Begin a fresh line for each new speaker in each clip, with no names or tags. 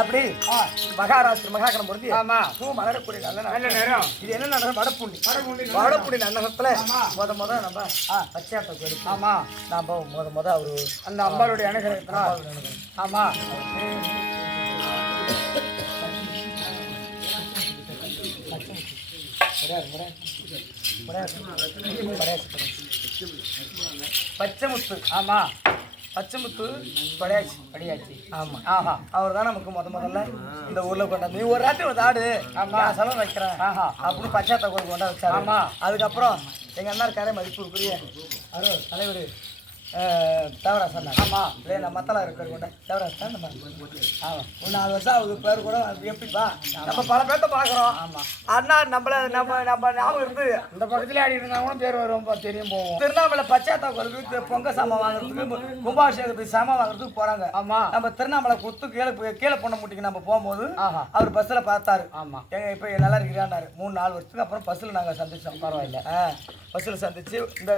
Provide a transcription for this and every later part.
அப்படி மகாராஷ்டிர மகாகணம் பொருந்தி
ஆமா.
பூ மலரக்கூடிய நல்ல
நேரம்.
இது என்ன
நல்ல
வடப்புண்டி நன்னகத்துல
ஆமா.
முத முத நம்ம பச்சாத்த கோயில்
ஆமா.
நாம முத முத அவரு
அந்த அம்பாளுடைய அனுகிரகத்தினால் ஆமா.
பச்சைமுத்து
ஆமா.
பச்சைமுத்து படையாச்சி.
படியாச்சு.
ஆமா.
ஆஹா.
அவர் தான் நமக்கு முத முதல்ல இந்த ஊர்ல கொண்டாந்து. நீ ஒரு ராத்திரி வந்து ஆடு. நான் செலவு வைக்கிறேன்.
ஆஹா.
அப்படின்னு பச்சாத்த கோயில் கொண்டா வச்சாரு.
ஆமா.
அதுக்கப்புறம் எங்க அண்ணா இருக்காரே மதிப்புக்குரிய அரோ தலைவர் தேவராஜ் அண்ணா
ஆமா.
இல்லை நம்ம மத்தலா இருக்கிற கொண்ட தேவராஜ் தான் நம்ம ஆமா. ஒரு நாலு வருஷம் ஆகுது பேர் கூட எப்படிப்பா நம்ம பல பேர்த்த பார்க்குறோம்
ஆமா.
அண்ணா நம்மள நம்ம நம்ம ஞாபகம் இருந்து
இந்த பக்கத்துல ஆடி இருந்தா கூட பேர் வரும் தெரியும் போவோம்
திருவண்ணாமலை பச்சாத்தா கோயிலுக்கு பொங்க சாமான் வாங்குறதுக்கு கும்பாபிஷேகத்துக்கு சாமான் வாங்குறதுக்கு போறாங்க.
ஆமா.
நம்ம திருவண்ணாமலை குத்து கீழே கீழே பொண்ண முட்டிக்கு நம்ம போகும்போது. அவர் பஸ்ஸில் பார்த்தாரு
ஆமா.
எங்க இப்போ நல்லா இருக்கிறாரு மூணு நாலு வருஷத்துக்கு அப்புறம் பஸ்ஸில் நாங்கள் சந்திச்சோம்.
பரவாயில்ல.
ஆ பஸ்ஸில் சந்திச்சு இந்த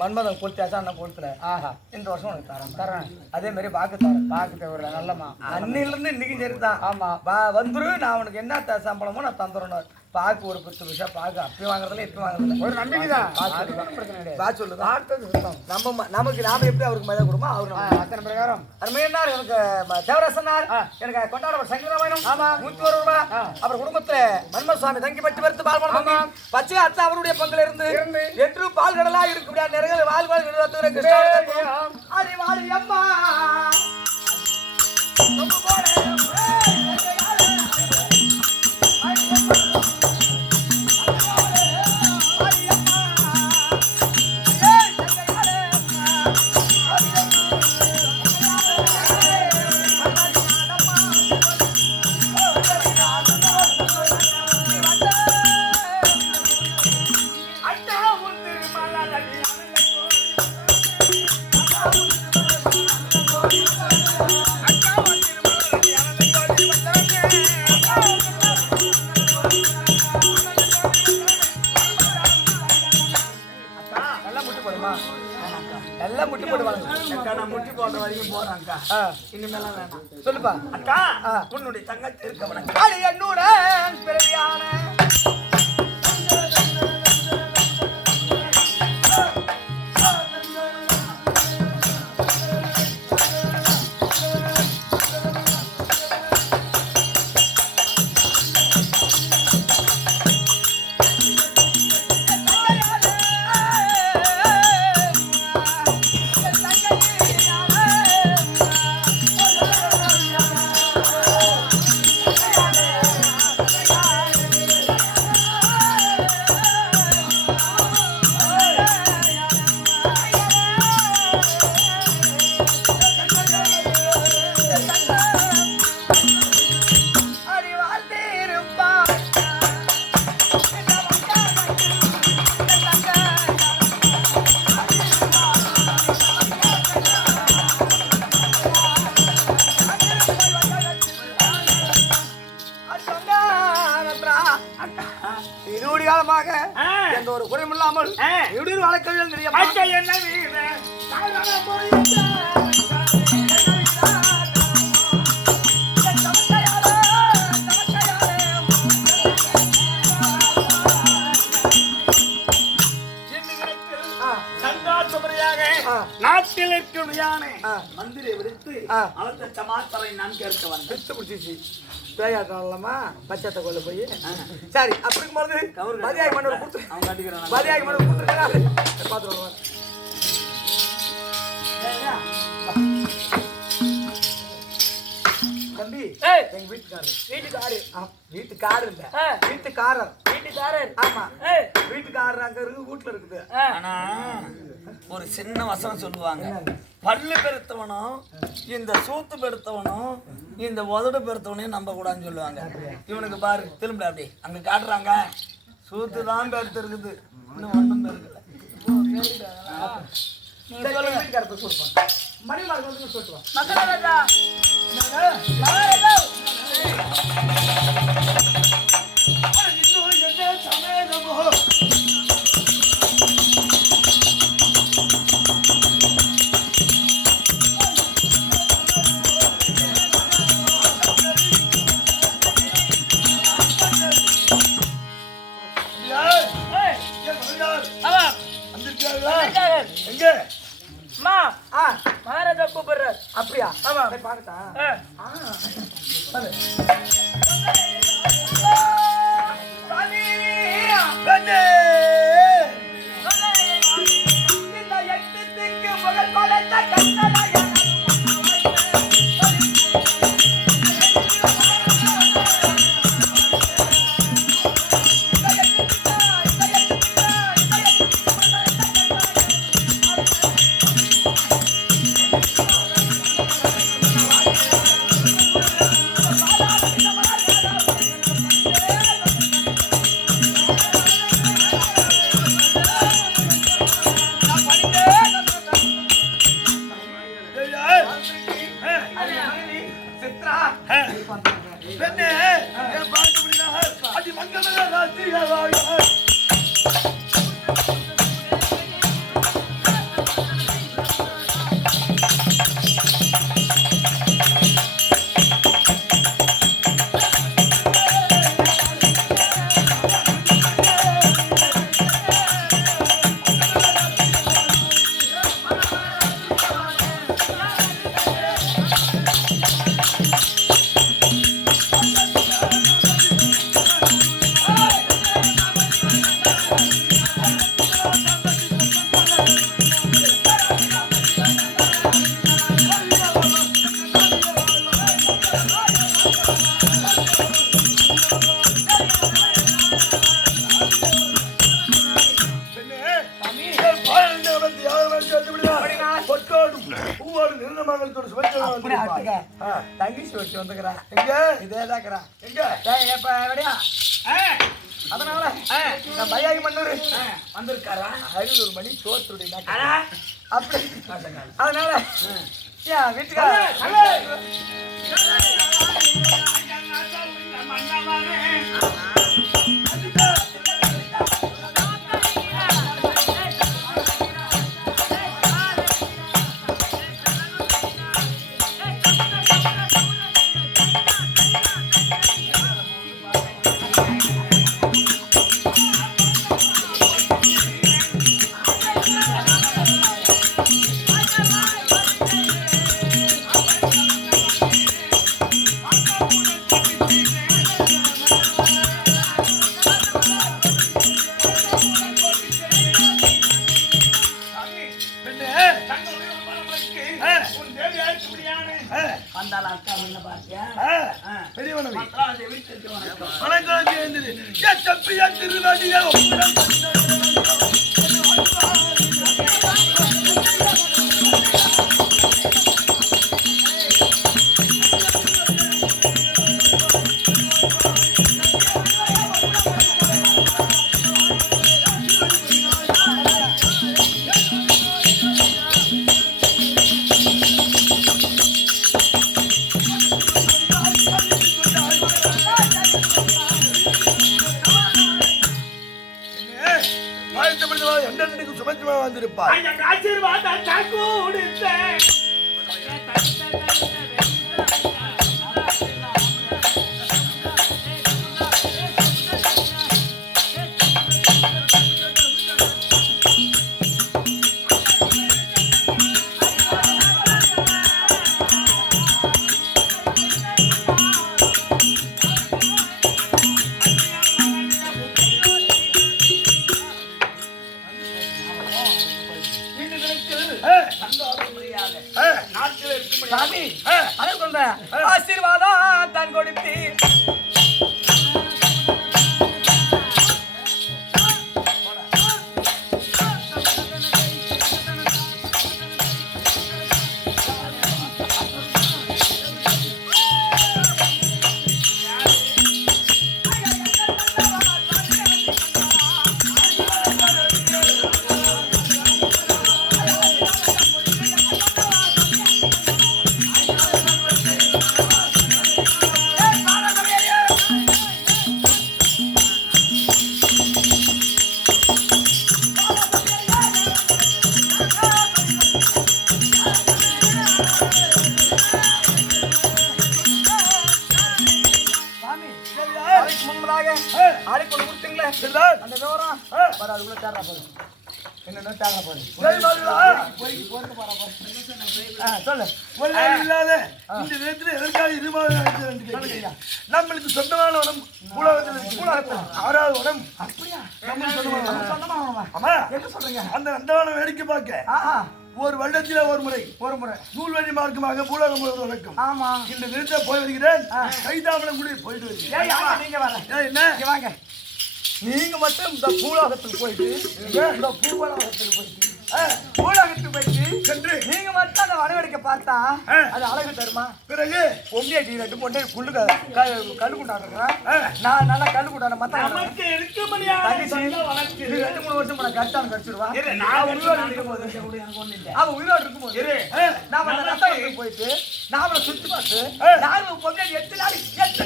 மன்மதன் கொளுத்தியாச்சா அண்ணன் கொளுத்துல
ஆஹா
இந்த வருஷம் உனக்கு தரேன்
தரேன்.
அதே மாதிரி வாக்கு தரேன்.
பாக்கு ஒரு நல்லம்மா.
அன்னிலிருந்து இன்னைக்கு சரி தான்
ஆமா
வந்துரு நான் உனக்கு என்ன த- சம்பளமோ நான் தந்துடணும் பாக்கு ஒரு பத்து விஷயம் பாக்கு. அப்பயும் வாங்குறதுல இப்பயும் வாங்குறதுல
ஒரு நம்பிக்கை தான்
பாத்து
அது ஒண்ணும் பிரச்சனை கிடையாது.
வா சொல்லுதான்
பார்த்தது சுத்தம்.
நம்ம நமக்கு நாம எப்படி அவருக்கு மரியாதை கொடுமோ அவரு
அத்தனை பிரகாரம்.
அருமையன்னார் எனக்கு தேவராசனார். எனக்கு கொண்டாட சங்கரமாயணம் ஆமா. நூத்தி ஒரு ரூபாய். அப்புறம் குடும்பத்துல மன்ம சுவாமி தங்கி பட்டு வருத்து பால். மனம் பச்சை அத்தா அவருடைய பங்குல இருந்து. என்று பால் கடலா இருக்குடியா நிறைய வாழ் வாழ் கிருஷ்ணா அது வாழ் அம்மா.
உன்னுடைய தங்கச்சி இருக்கவன
அது என்னுடன் பிறவியான.
ஆ. மந்திரை விடுத்து
ஆ.
அவத்த சமாச்சாரம் நான் கேட்க வந்தேன்.
பிடிச்சு பிடிச்சிச்சு பேயாட்டம் இல்லாமா பச்சத்தை கொள்ள போய் சரி அப்படி இருக்கும்போது மதியாகி மண்ணோட கொடுத்து
அவன் கட்டிக்கிறான்
கொடுத்துருக்கா பார்த்துருவாங்க தம்பி. எங்க வீட்டுக்காரர்.
வீட்டுக்காரு.
ஆ, வீட்டுக்காரர் இல்ல. வீட்டுக்காரர்.
வீட்டுக்காரர்.
ஆமா.
ஏய்,
வீட்டுக்காரர் அங்க இருக்கு வீட்டுல இருக்குது.
ஆனா ஒரு சின்ன வசனம் சொல்லுவாங்க? பல்லு பெருத்தவனும் இந்த சூத்து பெருத்தவனும் இந்த உதடு பெருத்தவனையும் நம்ப கூடாதுன்னு சொல்லுவாங்க இவனுக்கு பாரு திரும்ப அப்படி. அங்க காட்டுறாங்க. சூத்து தான் பெருத்து இருக்குது. இன்னும் ஒண்ணும் பெருக்கல.
மணி மார்க் வந்து
வீட்டுக்காரர். அம்மா,
ஆ.
மகாராஜா கூப்பிடுறார்
அப்படியா?
ஆமா.
போய் பார்க்கட்டா நான் பையாகி மன்னூர்
வந்திருக்காரா?
அறுநூறு மணி சோத்துடைய அப்படி. அதனால ஏன்
சுமத்துமா
அதை
ஆமா.
என்ன சொல்றீங்க?
அந்த நந்தவனம் வேடிக்கை பார்க்க. ஒரு வருடத்தில் ஒரு முறை.
ஒரு முறை.
நூல் வழி மார்க்கமாக பூலோகம் முழுவதும் நடக்கும்.
ஆமா.
இந்த நிறுத்த போய் வருகிறேன். கைதாமலம் கூட போயிட்டு வருகிறேன்.
நீங்க வர
என்ன?
வாங்க. நீங்க மட்டும் இந்த பூலோகத்துக்கு போயிட்டு இந்த பூலோகத்துக்கு போயிட்டு ஆ, பூலோகத்துக்கு போயிட்டு
சென்று.
நீங்க மட்டும் அந்த வனவெடிக்க பார்த்தா. அது அழகு தருமா?
பிறகு?
பொம்மியை டீ ரெண்டு பொண்ணு குள்ளு கல்லு குண்டாடுறேன் நான் நல்லா கல்லு குண்டாட ரெண்டு மூணு வருஷம் நான்
நான்
உயிரோடு
கட்டிட்டு
இருக்கும்போது
எனக்கு ஒண்ணும் இல்ல.
அவ உயிரோடு இருக்கும்போது
இரு.
நாம அந்த
நமக்கு-
ரத்தத்துக்கு போயிட்டு நாம சுத்தி பார்த்து எட்டு நாள் எட்டு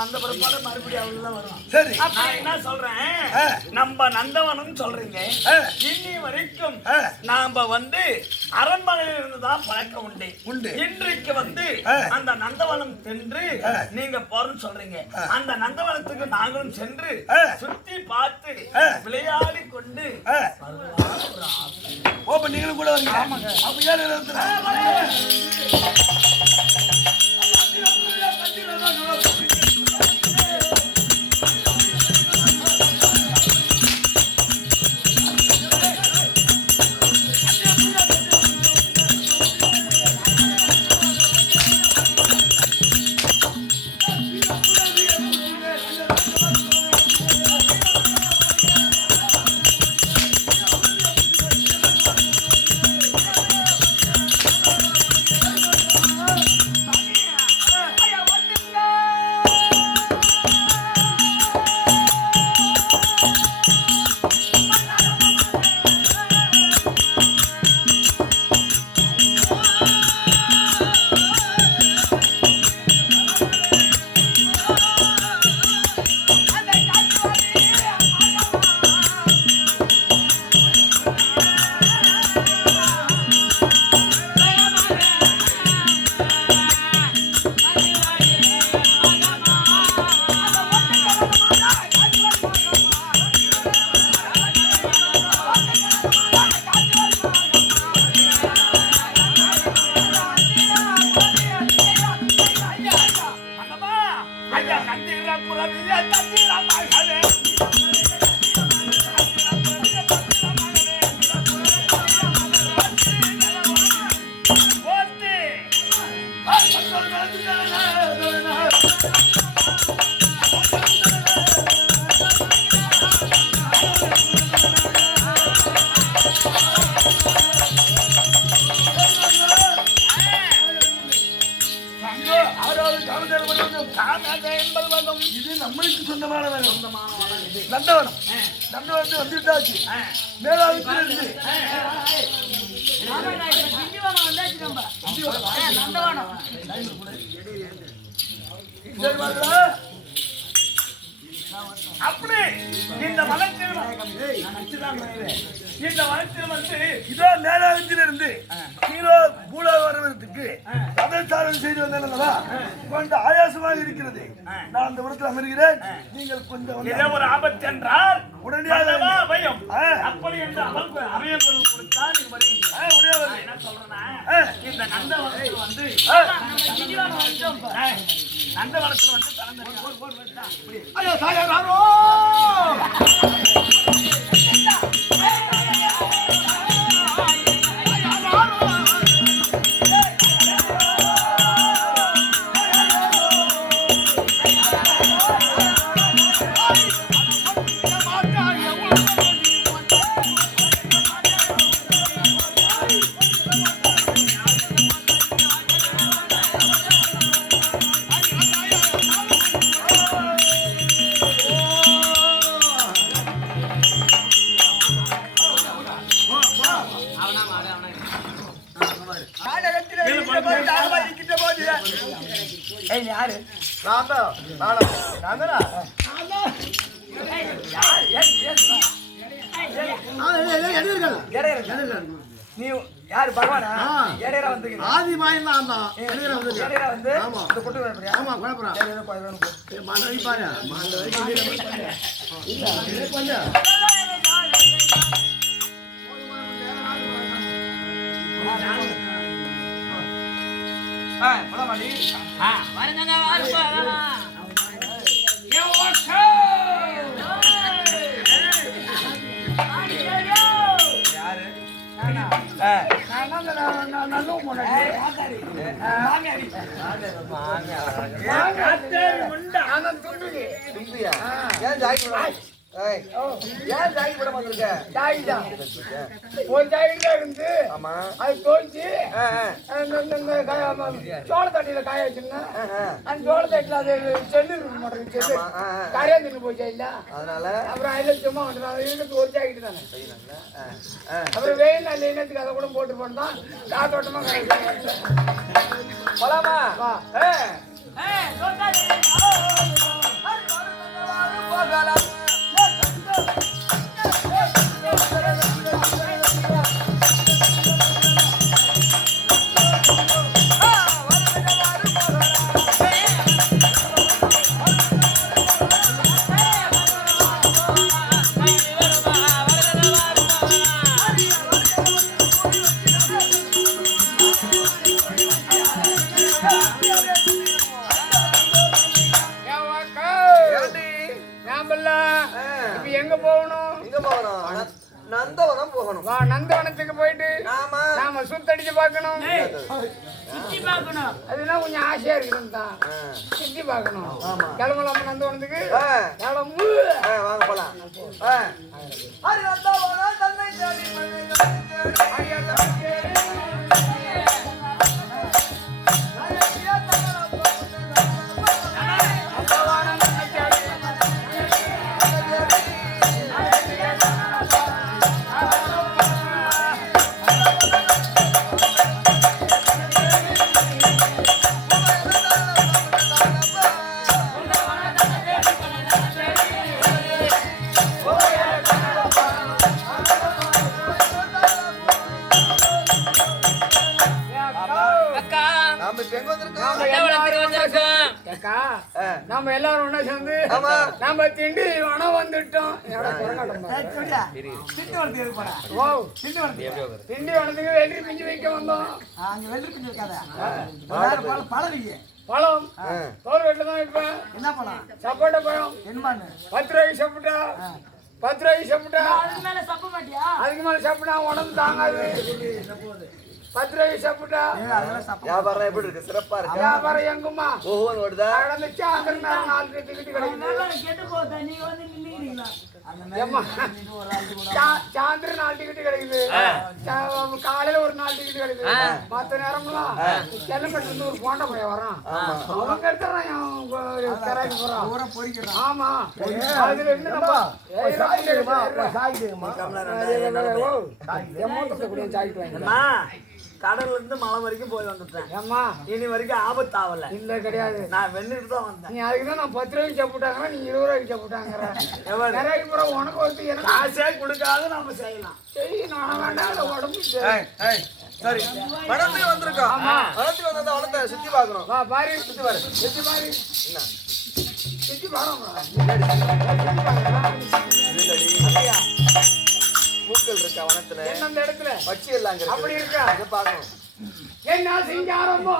வந்த பிற்பாடு மறுபடியும் அவளுக்கு தான்
சரி
நான் என்ன சொல்றேன். நம்ம நந்தவனம் சொல்றீங்க. இன்னி வரைக்கும். நாம வந்து அரண்மனையில இருந்து தான் பழக்கம் உண்டு
உண்டு.
இன்றைக்கு வந்து. அந்த நந்தவனம் சென்று. நீங்க போறன்னு சொல்றீங்க அந்த நந்தவனத்துக்கு நாங்களும் சென்று. சுத்தி பார்த்து. விளையாடி கொண்டு.
ஓ, நீங்களும் கூட வரீங்க அப்ப ஏன்
அப்படி இந்த வனத்தில் இந்த வனத்தில் வந்து
இதோ மேலாவத்தில் இருந்து ஹீரோ பூலா வரவதற்கு சதச்சாரம் செய்து வந்தேன் அல்லவா கொஞ்சம் ஆயாசமாக இருக்கிறது. நான் அந்த இடத்தில் அமர்கிறேன். நீங்கள் கொஞ்சம்
ஒரு ஆபத்து என்றால்
உடனடியாக ஆ.
அப்படி என்று அவள் அபய பொருள் கொடுத்தா நீங்க வருவீங்க
உடனே.
என்ன சொல்றேன்னா. இந்த நந்தவனத்தில் வந்து நந்தவனத்தில் வந்து கலந்து
ஐயோ சாகர் நீ யாரு பகவானா? இடையரா வந்து
ஆதி மாயம் தான் தான்.
இடையரா வந்து
ஆமா.
இந்த குட்டு வேப்பறியா
ஆமா குழப்பறா.
ஏதோ போய் வேணும்.
பாரு.
ஆ. போலாமா யாரு ஆ
தும்பியா ஏன் ஜாக்கி ஏன் ஜாக்கி போட வந்திருக்க
ஒரு ஜாக்கெட் இருந்து
ஆமா
அது சோள தட்டியில காய வச்சிருந்தேன். அந்த சோள தட்டில அது செல்லு இருக்க மாட்டேங்குது செல்லு. கரையா தின்னு போச்சா இல்ல
அதனால
அப்புறம் அதில் சும்மா வந்துடும் அது இருக்கிறது ஒரு ஜாக்கெட் தானே
ஆ, ஆ.
அப்புறம் வெயில் நல்ல இனத்துக்கு அதை கூட போட்டு போனதான் காத்தோட்டமா
போலாமா. ஏ வாங்க போலாம் ஆ.
அக்கா.
நாம இப்ப எங்க வந்திருக்கோம்?
அக்கா. நாம எல்லாரும் ஒண்ணா சேர்ந்து. நாம திண்டி வனம் வந்துட்டோம்?
திண்டு
வனத்துக்கு வெள்ளி பிஞ்சு வைக்க வந்தோம்.
அங்க பிஞ்சு பழம்.
தோல் வெட்டில தான்
என்ன பழம்?
சப்போட்டா பழம்.
என்னமான்னு
பத்து ரூபாய்க்கு சாப்பிட்டா. பத்து ரூபாய்க்கு சாப்பிட்டா.
அதுக்கு மேல சப்ப மாட்டியா?
அதுக்கு மேல சாப்பிட்டா உடம்பு தாங்காது. பத்து ரூபாய்க்கு சாப்பிட்டா?
ஏய், அதெல்லாம் சாப்பிட
வியாபாரம் எப்படி இருக்கு? சிறப்பா இருக்கு?
வியாபாரம் எங்குமா
ஓஹோன்னு ஓடுதா?
நாலு டிக்கெட் சாயந்தரம் நாலு டிக்கெட் கிடைக்குது. காலையில ஒரு நாலு டிக்கெட் கிடைக்குது. மத்த நேரம்லாம் செல்லப்பட்டு போண்டா பையன் வரான். அவங்க எடுத்துறான் போறான். ஆமா. அதுல
கடல்ல இருந்து மலை வரைக்கும் போய் வந்துட்டேன்.
ஏம்மா?
இனி வரைக்கும் ஆபத்து ஆகல
இல்ல கிடையாது.
நான் வெண்ணிட்டு தான் வந்தேன்.
நீ அதுக்கு தான் நான் பத்து ரூபாய்க்கு சாப்பிட்டாங்க நீ இருபது ரூபாய்க்கு சாப்பிட்டாங்கிற? கராய்க்கு போற உனக்கு எனக்கு
காசே கொடுக்காத நம்ம செய்யலாம்.
சரி நானும் வேண்டாம் உடம்பு சரி.
வனத்துக்கு வந்திருக்கோம் வனத்துக்கு வந்து அந்த வனத்தை சுத்தி பார்க்கணும்.
வா பாரு. சுத்தி பாரு. சுத்தி பாரு.
என்ன?
சுத்தி பாருங்க
பூக்கள் இருக்கா வனத்துல?
எந்தெந்த இடத்துல?
பட்சி எல்லாம் அங்க
அப்படி இருக்கு?
அங்க பார்க்கணும்.
என்ன சிங்காரமோ?